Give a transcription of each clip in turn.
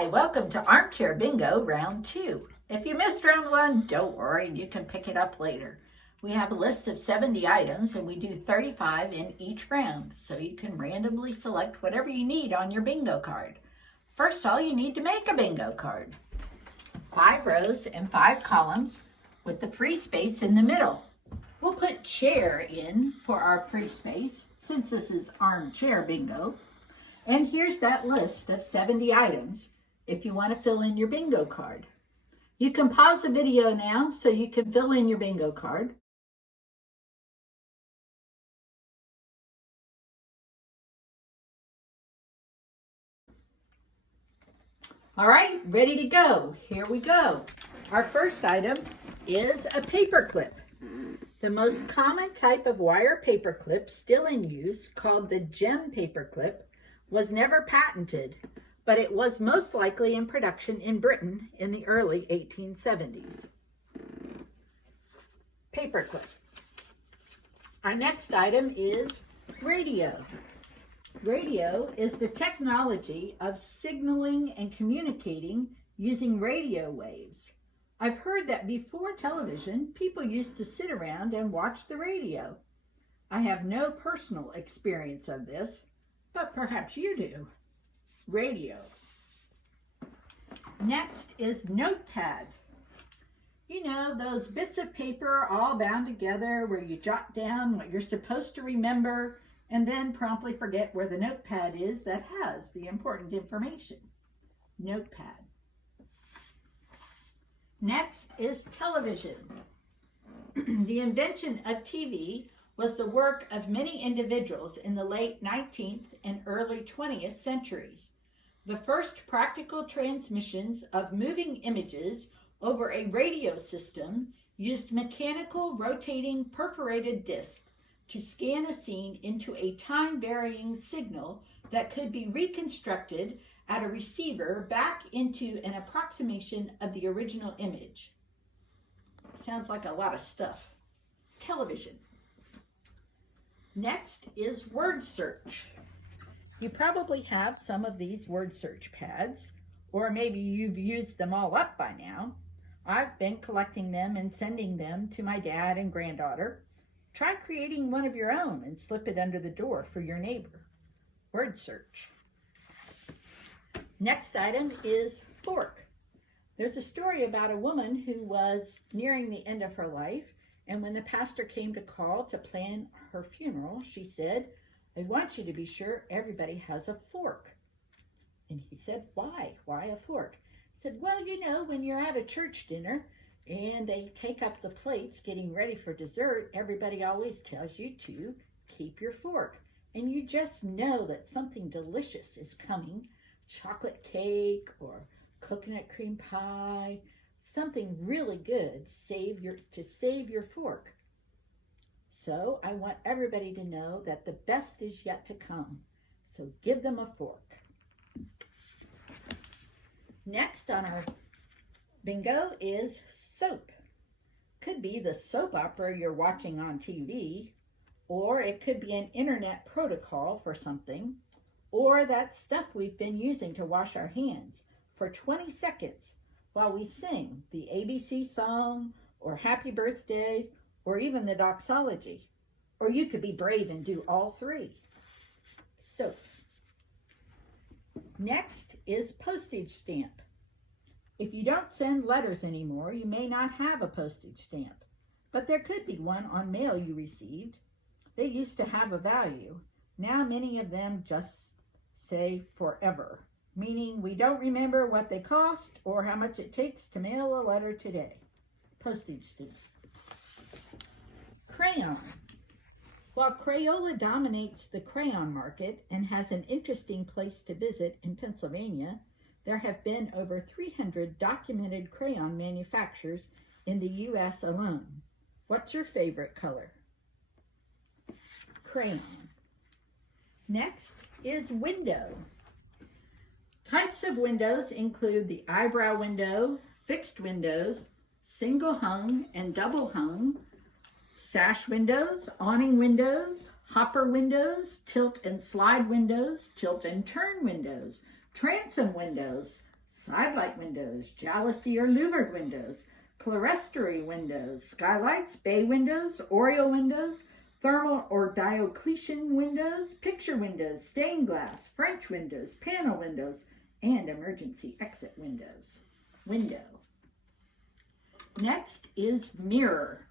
Hi, welcome to Armchair Bingo Round 2. If you missed Round 1, don't worry, you can pick it up later. We have a list of 70 items and we do 35 in each round, so you can randomly select whatever you need on your bingo card. First, all you need to make a bingo card. 5 rows and 5 columns with the free space in the middle. We'll put chair in for our free space, since this is Armchair Bingo. And here's that list of 70 items if you want to fill in your bingo card. You can pause the video now so you can fill in your bingo card. All right, ready to go. Here we go. Our first item is a paper clip. The most common type of wire paper clip still in use, called the gem paper clip, was never patented, but it was most likely in production in Britain in the early 1870s. Paperclip. Our next item is radio. Radio is the technology of signaling and communicating using radio waves. I've heard that before television, people used to sit around and watch the radio. I have no personal experience of this, but perhaps you do. Radio. Next is notepad. You know, those bits of paper all bound together where you jot down what you're supposed to remember and then promptly forget where the notepad is that has the important information. Notepad. Next is television. The invention of TV was the work of many individuals in the late 19th and early 20th centuries. The first practical transmissions of moving images over a radio system used mechanical rotating perforated discs to scan a scene into a time-varying signal that could be reconstructed at a receiver back into an approximation of the original image. Sounds like a lot of stuff. Television. Next is word search. You probably have some of these word search pads, or maybe you've used them all up by now. I've been collecting them and sending them to my dad and granddaughter. Try creating one of your own and slip it under the door for your neighbor. Word search. Next item is fork. There's a story about a woman who was nearing the end of her life, and when the pastor came to call to plan her funeral, she said, "I want you to be sure everybody has a fork." And he said, "Why? Why a fork?" He said, "Well, you know, when you're at a church dinner and they take up the plates getting ready for dessert, everybody always tells you to keep your fork. And you just know that something delicious is coming, chocolate cake or coconut cream pie, something really good, to save your fork. So I want everybody to know that the best is yet to come. So give them a fork." Next on our bingo is soap. Could be the soap opera you're watching on TV, or it could be an internet protocol for something, or that stuff we've been using to wash our hands for 20 seconds while we sing the ABC song or Happy Birthday or even the doxology. Or you could be brave and do all three. Soap. Next is postage stamp. If you don't send letters anymore, you may not have a postage stamp, but there could be one on mail you received. They used to have a value. Now many of them just say forever, meaning we don't remember what they cost or how much it takes to mail a letter today. Postage stamp. Crayon. While Crayola dominates the crayon market and has an interesting place to visit in Pennsylvania, there have been over 300 documented crayon manufacturers in the U.S. alone. What's your favorite color? Crayon. Next is window. Types of windows include the eyebrow window, fixed windows, single hung and double hung, sash windows, awning windows, hopper windows, tilt and slide windows, tilt and turn windows, transom windows, Sidelight windows, jalousie or louvered windows, clerestory windows, skylights, bay windows, oriel windows, thermal or Diocletian windows, picture windows, stained glass, French windows, panel windows, and emergency exit windows. Window. Next is mirror.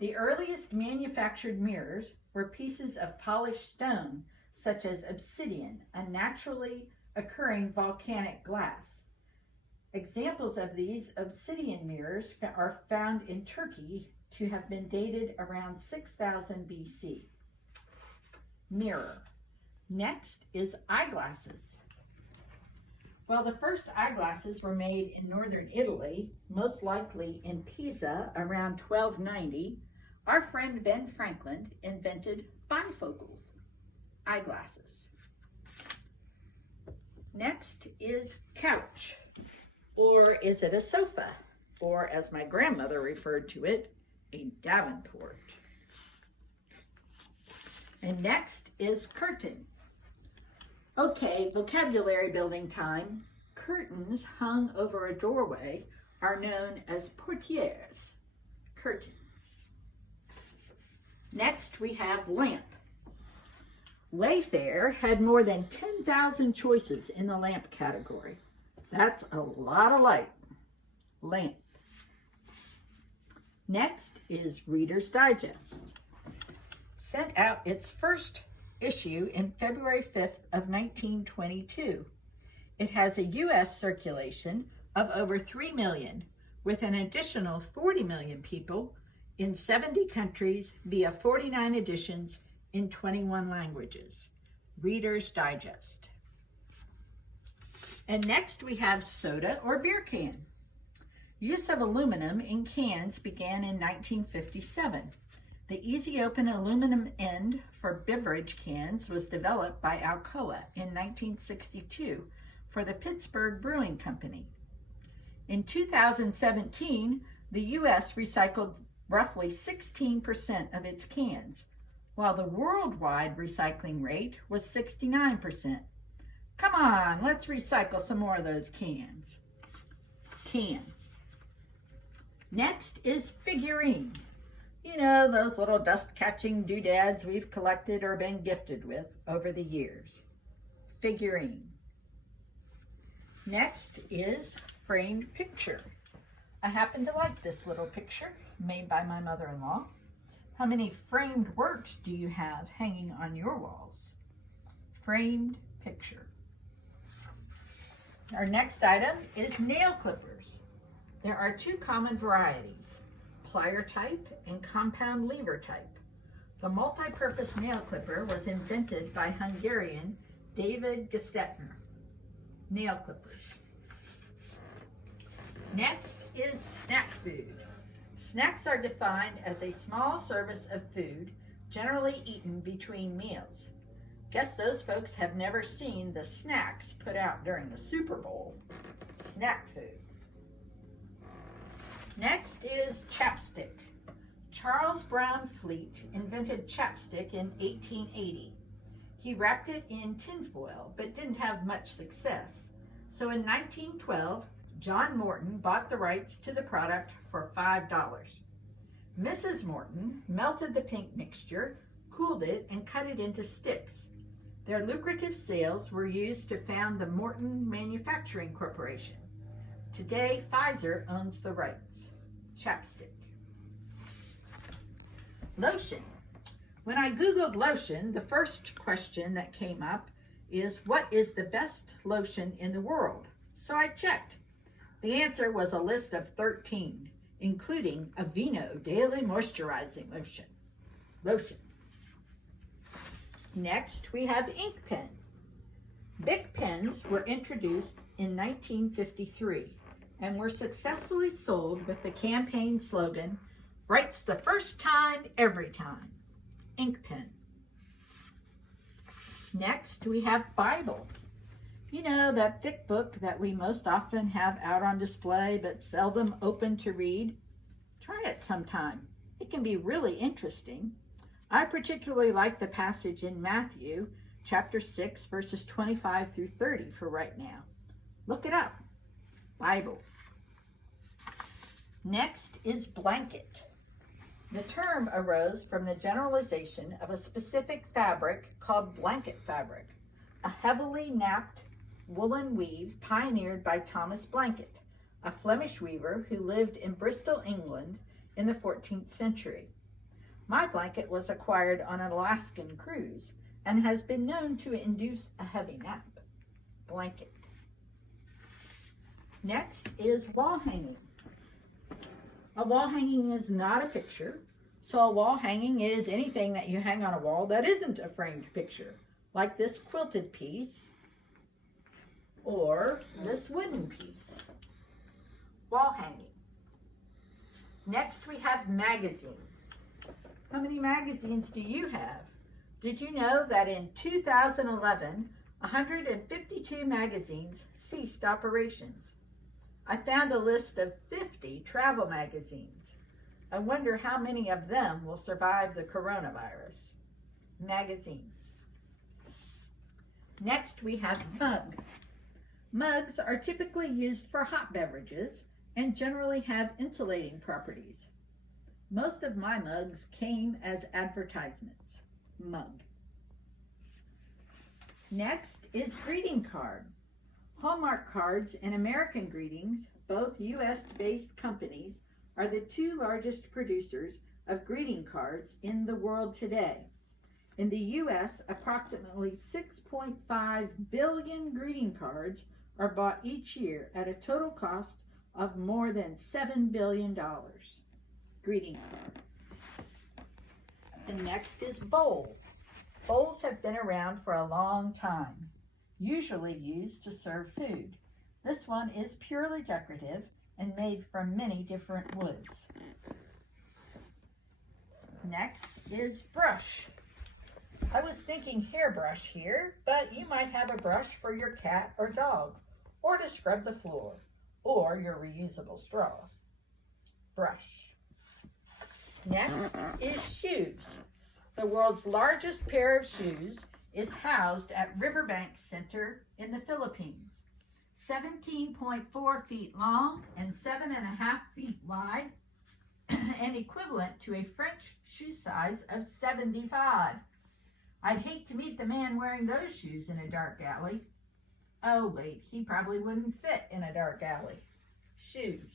The earliest manufactured mirrors were pieces of polished stone, such as obsidian, a naturally occurring volcanic glass. Examples of these obsidian mirrors are found in Turkey to have been dated around 6000 BC. Mirror. Next is eyeglasses. While the first eyeglasses were made in northern Italy, most likely in Pisa around 1290, our friend Ben Franklin invented bifocals, eyeglasses. Next is couch, or is it a sofa, or as my grandmother referred to it, a Davenport. And next is curtain. Okay, vocabulary building time. Curtains hung over a doorway are known as portières. Curtain. Next we have lamp. Wayfair had more than 10,000 choices in the lamp category. That's a lot of light. Lamp. Next is Reader's Digest. Sent out its first issue in February 5th of 1922. It has a U.S. circulation of over 3 million, with an additional 40 million people in 70 countries via 49 editions in 21 languages. Reader's Digest. And next we have soda or beer can. Use of aluminum in cans began in 1957. The easy open aluminum end for beverage cans was developed by Alcoa in 1962 for the Pittsburgh Brewing Company. In 2017, the U.S. recycled roughly 16% of its cans, while the worldwide recycling rate was 69%. Come on, let's recycle some more of those cans. Can. Next is figurine. You know, those little dust-catching doodads we've collected or been gifted with over the years. Figurine. Next is framed picture. I happen to like this little picture made by my mother-in-law. How many framed works do you have hanging on your walls? Framed picture. Our next item is nail clippers. There are two common varieties, plier type and compound lever type. The multi-purpose nail clipper was invented by Hungarian David Gestetner. Nail clippers. Next is snack food. Snacks are defined as a small service of food, generally eaten between meals. Guess those folks have never seen the snacks put out during the Super Bowl. Snack food. Next is chapstick. Charles Brown Fleet invented chapstick in 1880. He wrapped it in tinfoil, but didn't have much success. So in 1912, John Morton bought the rights to the product for $5. Mrs. Morton melted the pink mixture, cooled it, and cut it into sticks. Their lucrative sales were used to found the Morton Manufacturing Corporation. Today, Pfizer owns the rights. Chapstick. Lotion. When I Googled lotion, the first question that came up is, what is the best lotion in the world? So I checked. The answer was a list of 13, including Aveeno Daily Moisturizing Lotion. Lotion. Next, we have ink pen. Bic pens were introduced in 1953 and were successfully sold with the campaign slogan, "Writes the first time, every time." Ink pen. Next, we have Bible. You know, that thick book that we most often have out on display but seldom open to read? Try it sometime. It can be really interesting. I particularly like the passage in Matthew chapter 6, verses 25 through 30 for right now. Look it up. Bible. Next is blanket. The term arose from the generalization of a specific fabric called blanket fabric, a heavily napped woolen weave pioneered by Thomas Blanket, a Flemish weaver who lived in Bristol, England in the 14th century. My blanket was acquired on an Alaskan cruise and has been known to induce a heavy nap. Blanket. Next is wall hanging. A wall hanging is not a picture, so a wall hanging is anything that you hang on a wall that isn't a framed picture, like this quilted piece or this wooden piece. Wall hanging. Next we have magazine. How many magazines do you have? Did you know that in 2011, 152 magazines ceased operations? I found a list of 50 travel magazines. I wonder how many of them will survive the coronavirus. Magazine. Next we have mug. Mugs are typically used for hot beverages and generally have insulating properties. Most of my mugs came as advertisements. Mug. Next is greeting card. Hallmark cards and American Greetings, both U.S.-based companies, are the two largest producers of greeting cards in the world today. In the U.S., approximately 6.5 billion greeting cards are bought each year at a total cost of more than $7 billion. Greeting card. And next is bowl. Bowls have been around for a long time, usually used to serve food. This one is purely decorative and made from many different woods. Next is brush. I was thinking hairbrush here, but you might have a brush for your cat or dog, or to scrub the floor, or your reusable straws. Brush. Next is shoes. The world's largest pair of shoes is housed at Riverbank Center in the Philippines. 17.4 feet long and 7.5 feet wide, and equivalent to a French shoe size of 75. I'd hate to meet the man wearing those shoes in a dark alley. Oh wait, he probably wouldn't fit in a dark alley. Shoes.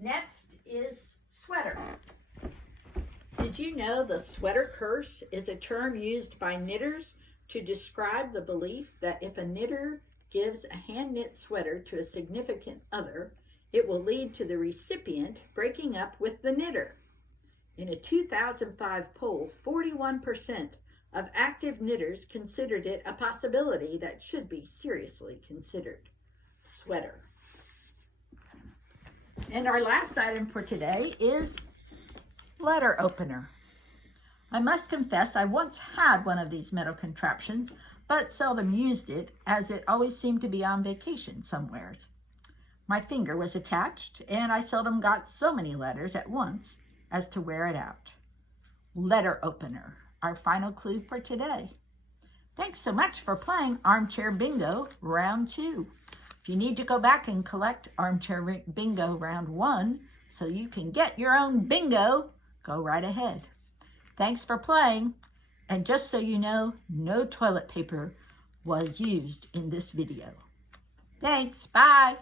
Next is sweater. Did you know the sweater curse is a term used by knitters to describe the belief that if a knitter gives a hand-knit sweater to a significant other, it will lead to the recipient breaking up with the knitter? In a 2005 poll, 41% of active knitters considered it a possibility that should be seriously considered. Sweater. And our last item for today is letter opener. I must confess I once had one of these metal contraptions, but seldom used it, as it always seemed to be on vacation somewheres. My finger was attached, and I seldom got so many letters at once as to wear it out. Letter opener, our final clue for today. Thanks so much for playing Armchair Bingo Round 2. If you need to go back and collect Armchair Bingo Round 1 so you can get your own bingo, go right ahead. Thanks for playing. And just so you know, no toilet paper was used in this video. Thanks. Bye.